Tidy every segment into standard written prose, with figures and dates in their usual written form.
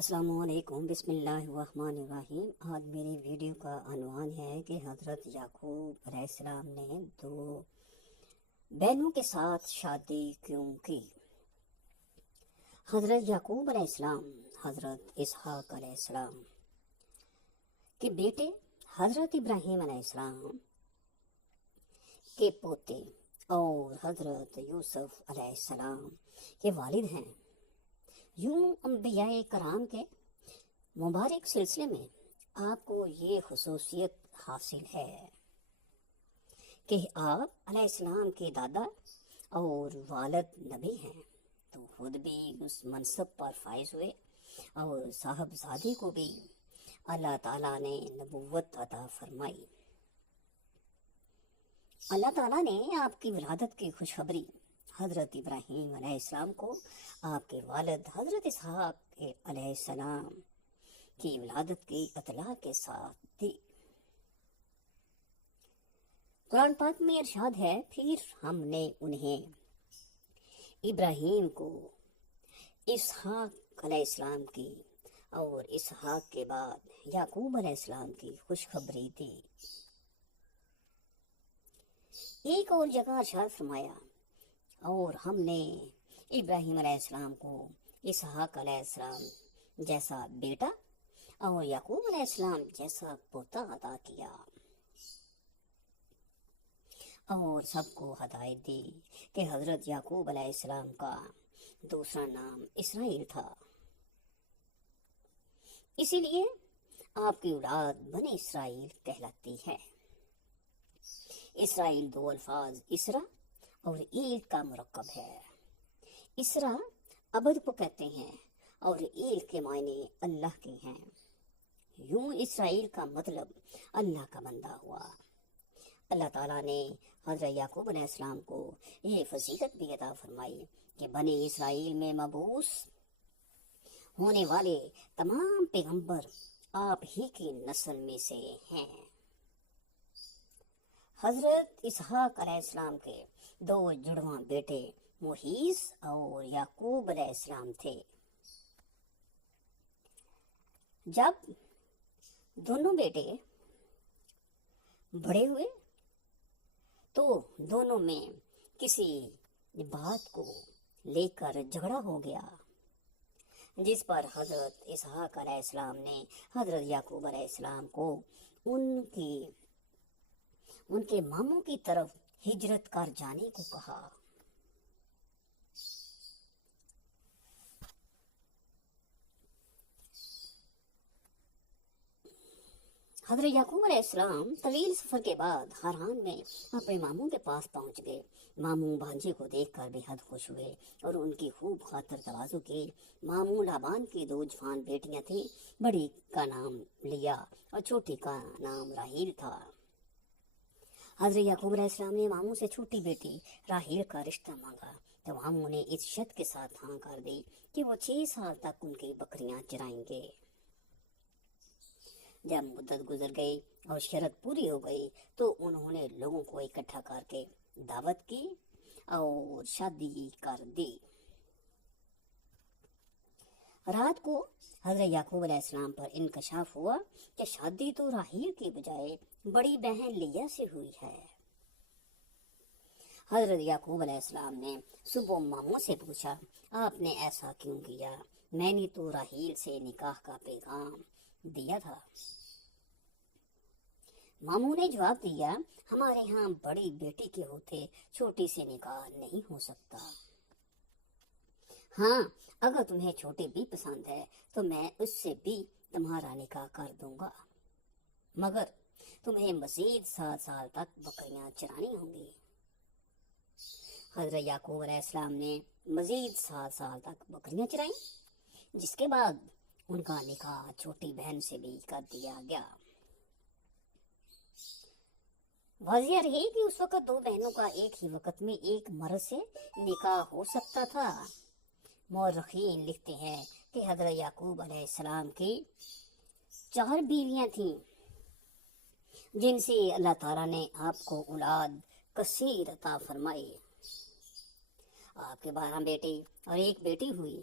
السلام علیکم، بسم اللہ الرحمن الرحیم۔ آج میری ویڈیو کا عنوان ہے کہ حضرت یعقوب علیہ السلام نے دو بہنوں کے ساتھ شادی کیوں کی۔ حضرت یعقوب علیہ السلام حضرت اسحاق علیہ السلام کے بیٹے حضرت ابراہیم علیہ السلام کے پوتے اور حضرت یوسف علیہ السلام کے والد ہیں۔ یوں انبیاء کرام کے مبارک سلسلے میں آپ کو یہ خصوصیت حاصل ہے کہ آپ علیہ السلام کے دادا اور والد نبی ہیں، تو خود بھی اس منصب پر فائز ہوئے اور صاحبزادی کو بھی اللہ تعالیٰ نے نبوت عطا فرمائی۔ اللہ تعالیٰ نے آپ کی ولادت کی خوشخبری حضرت ابراہیم علیہ السلام کو آپ کے والد حضرت اسحاق علیہ السلام کی ولادت کی اطلاع کے ساتھ دی۔ قرآن پاک میں ارشاد ہے، پھر ہم نے انہیں ابراہیم کو اسحاق علیہ السلام کی اور اسحاق کے بعد یعقوب علیہ السلام کی خوشخبری دی۔ ایک اور جگہ ارشاد فرمایا، اور ہم نے ابراہیم علیہ السلام کو اسحاق علیہ السلام جیسا بیٹا اور یعقوب علیہ السلام جیسا پوتا عطا کیا، اور سب کو ہدایت دی کہ حضرت یعقوب علیہ السلام کا دوسرا نام اسرائیل تھا، اسی لیے آپ کی اولاد بنی اسرائیل کہلاتی ہے۔ اسرائیل دو الفاظ اسرا اور ایل کا مرکب ہے۔ اسرا عبد کو کہتے ہیں اور ایل کے معنی اللہ کے ہیں۔ یوں اسرائیل کا مطلب اللہ کا بندہ ہوا۔ اللہ تعالیٰ نے حضرت یعقوب علیہ السلام کو یہ فضیلت بھی عطا فرمائی کہ بنی اسرائیل میں مبعوث ہونے والے تمام پیغمبر آپ ہی کی نسل میں سے ہیں۔ حضرت اسحاق علیہ السلام کے دو جڑواں بیٹے محیص اور یعقوب علیہ السلام تھے۔ جب دونوں بیٹے بڑے ہوئے تو دونوں میں کسی بات کو لے کر جھگڑا ہو گیا، جس پر حضرت اسحاق علیہ السلام نے حضرت یعقوب علیہ السلام کو ان کے ماموں کی طرف ہجرت کر جانے کو کہا۔ حضرت یعقوب علیہ السلام طویل سفر کے بعد حران میں اپنے ماموں کے پاس پہنچ گئے۔ ماموں بھانجے کو دیکھ کر بے حد خوش ہوئے اور ان کی خوب خاطر تواضع کی۔ ماموں لابان کی دو جوان بیٹیاں تھیں، بڑی کا نام لیا اور چھوٹی کا نام راہیل تھا۔ حضرت یعقوب علیہ السلام نے ماموں سے چھوٹی بیٹی راہیل کا رشتہ مانگا تو ماموں نے اس شرط کے ساتھ ہاں کر دی کہ وہ 6 سال تک ان کی بکریاں چرائیں گے۔ جب مدت گزر گئی اور شرط پوری ہو گئی تو انہوں نے لوگوں کو اکٹھا کر کے دعوت کی اور شادی کر دی۔ رات کو حضرت یعقوب علیہ السلام پر انکشاف ہوا کہ شادی تو راہیل کی بجائے بڑی بہن لیا سے ہوئی ہے۔ حضرت یعقوب علیہ السلام نے صبح ماموں سے پوچھا، آپ نے ایسا کیوں کیا؟ میں نے تو راہیل سے نکاح کا پیغام دیا تھا۔ ماموں نے جواب دیا، ہمارے ہاں بڑی بیٹی کے ہوتے چھوٹی سے نکاح نہیں ہو سکتا۔ ہاں، اگر تمہیں چھوٹی بھی پسند ہے تو میں اس سے بھی تمہارا نکاح کر دوں گا، مگر تمہیں مزید 7 سال تک بکریاں چرانی ہوں گی۔ حضرت یعقوب علیہ السلام نے مزید 7 سال تک بکریاں چرائیں، جس کے بعد ان کا نکاح چھوٹی بہن سے بھی کر دیا گیا۔ واضح رہی کہ اس وقت 2 بہنوں کا ایک ہی وقت میں ایک مرد سے نکاح ہو سکتا تھا۔ مورخین لکھتے ہیں کہ حضرت یعقوب علیہ السلام کی 4 بیویاں تھیں، جن سے اللہ تعالیٰ نے آپ کو اولاد کثیر عطا فرمائی۔ آپ کے 12 بیٹے اور ایک بیٹی ہوئی۔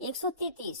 133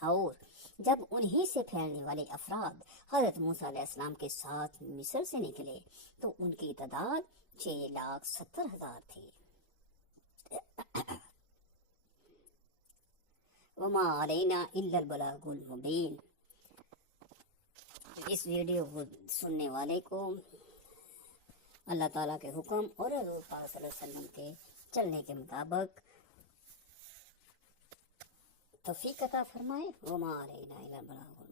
اور جب انہی سے پھیلنے والے افراد حضرت موسیٰ علیہ السلام کے ساتھ مصر سے نکلے تو ان کی تعداد 6,70,000 تھی۔ وما علینا الا البلاغ المبین۔ اس ویڈیو کو سننے والے کو اللہ تعالیٰ کے حکم اور حضور پاک صلی اللہ علیہ وسلم کے چلنے کے مطابق توفیق عطا فرمائے۔ وما علینا الا البلاغ